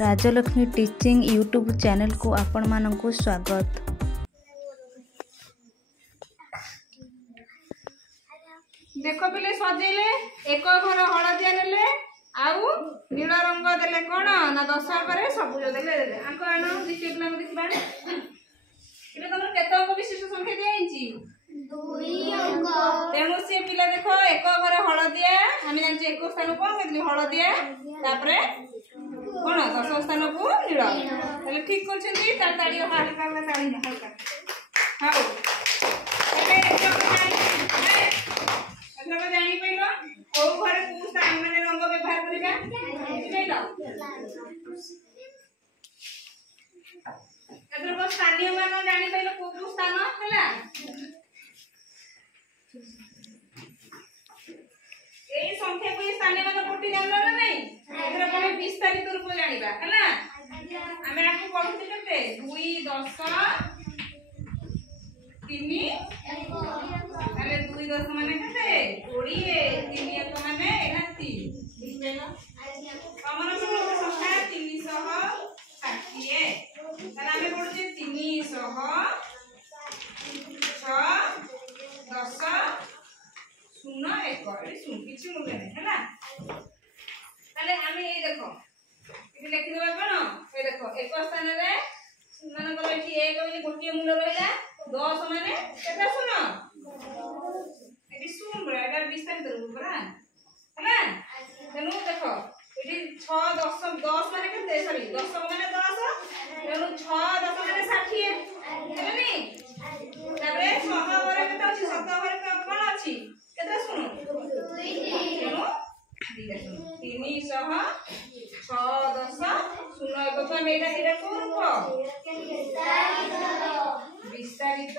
Rajalakshmi teaching YouTube channel को आपण मानकु स्वागत। देख पिले सजेले एक घर हलदिया नेले आउ नील रंग देले कोन ना 10 पर सबुज देले आंको आनो द्वितीय पिला देखिबा इले तमर केते अंक विशिष्ट संख्या दियाइची 2 अंक तेनु से पिला देखो एक घर हलदिया हम जानचे एक स्थान कोन केतली हलदिया तापरे कोन 10 स्थान को नील तले ठीक करछंती ताड़ी हल्का हल्का हाउ जानी पाइल को घरे को स्थान माने रंग व्यवहार करिबा बुझिलो एतर को स्थानीय मान जानी पाइल को स्थान हला ए संख्या को स्थानीय मान कोटी जानलो ना नहीं एतर को विस्तारित रूप जानिबा हला हमें आपको पढुते केते 2 10 3 अरे 2 10 माने केते 20 3 1 माने 31 बुझिलो हमर संख्या 360 ताला हमें पढुते 300 6 10 0 1 ए सुन किछि मुगे नै हला ताले हमें ए देखो इति लिखि देबा कोन ए देखो एक स्थान रे मान को एठी 1 बोली गोटिए मूल रहला 10 माने केते सुनो एटी सुन बड़ा एटा विस्तारित रूप बरा हला तेनु देखो एटी 6 10 10 माने केते सॉरी 10 माने 10 तेनु 6 10 माने 60 हेला नी ताबरे 6 घरे केते अछि 7 घरे कोन अछि केते सुनो 2 तेनु 300 6 10 सुनो एक तो मेरा एटा को रूप विस्तारित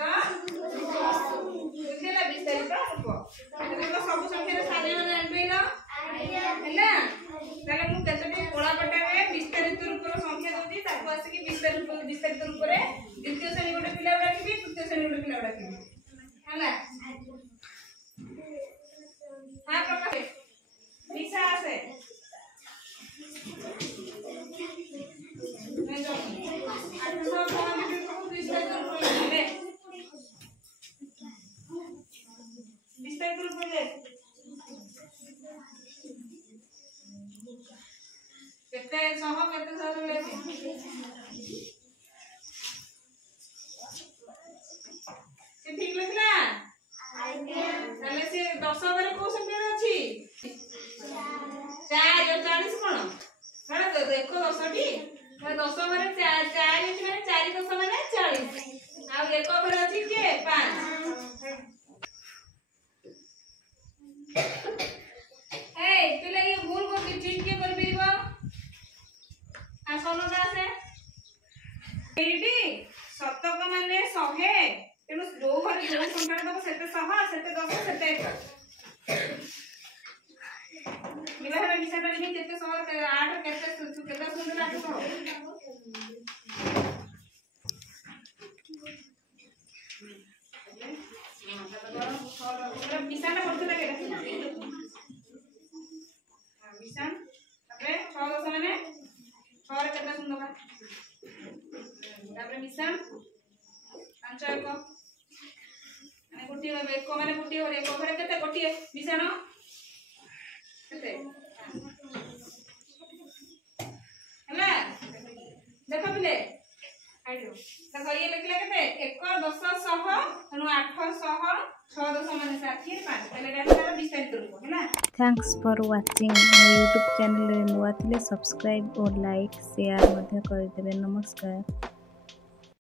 बुझिला विस्तारित रूप एटा सब संख्या रे सारे माने आनबेला हैला ताले मु केतटी कोळा पटा रे विस्तारित रूप रो संख्या दोती ताको आसी कि विस्तारित रूप रे द्वितीय श्रेणी गोटे पिला राखिबी तृतीय श्रेणी गोटे पिला राखिबी हैला हां प्रकाश निशा आसे मैं जाऊंगी 800 किलोमीटर को विस्तारित रूप ले विस्तारित रूप ले केते सह ले से ठीक लिखला आज्ञा ताले से 10 बारे को संख्या अछि 4 और 40 कोन हड़ा देखो 10 टी 10 बारे 4 माने 4 10 माने 40 आ एक बारे अछि के 5 ए पिला ये भूल को ठीक के कर बिबो आ सोनटा से एडी शतक माने 100 तेनु जो घर जो संख्या दबो सेते 100 सेते 10 सेते 1 निवाहर विषय पर भी केते 100 8 केते सुंदर लागो विषान पड़ते लगे विषान तापरे 6 10 माने 6 रे केते सुंदर तापरे विषान 5 1 माने गोटी एक माने गोटी और एक घरे केते गोटी विषान केते हला देखो पिले आइडो देखो ये लिखले केते 1 10 100 तनु 800 6 10 माने 60 5 तले डाटा विस्तारित रूप हला। Thanks for watching YouTube channel रे नुआ थिले सब्सक्राइब और लाइक शेयर मध्य कर देबे। नमस्कार।